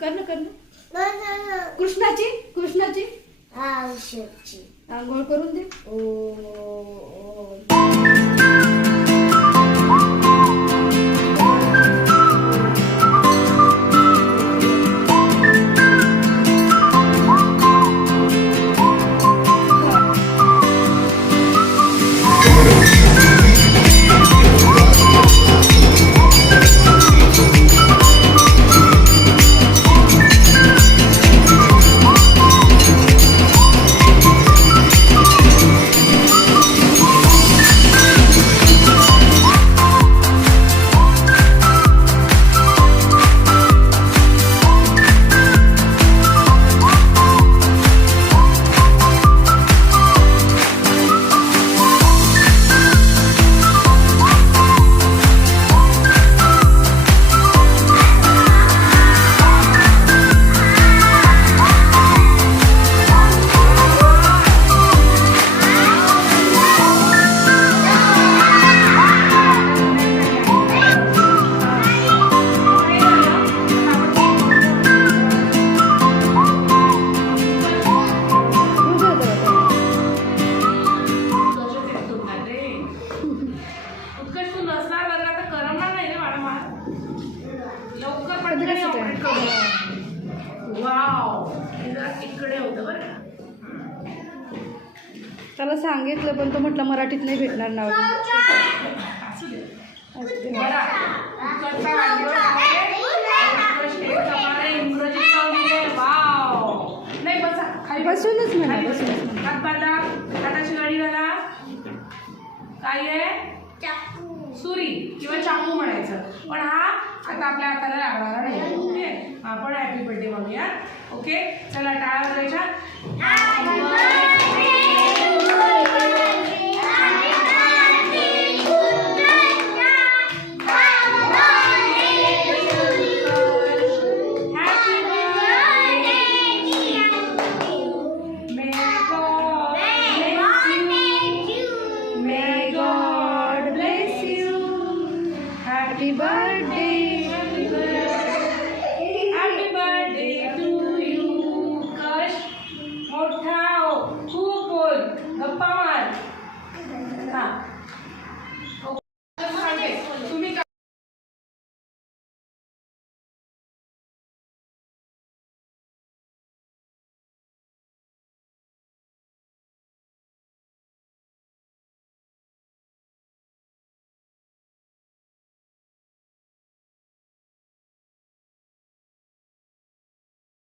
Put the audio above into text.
कर ना कृष्णाची कृष्णाची आंघोळ करून दे. त्याला सांगितलं पण तो म्हटलं मराठीत नाही भेटणार नाव. बसूनच म्हणा हाताची गाडी घाला. काय आहे? सुरी किंवा चाकू म्हणायचं. पण हा आता आपल्या हाताला लागणारा नाही. ओके आपण हॅपी बर्थडे म्हणूया. ओके चला टाळ्या वाजवायच्या. Happy birthday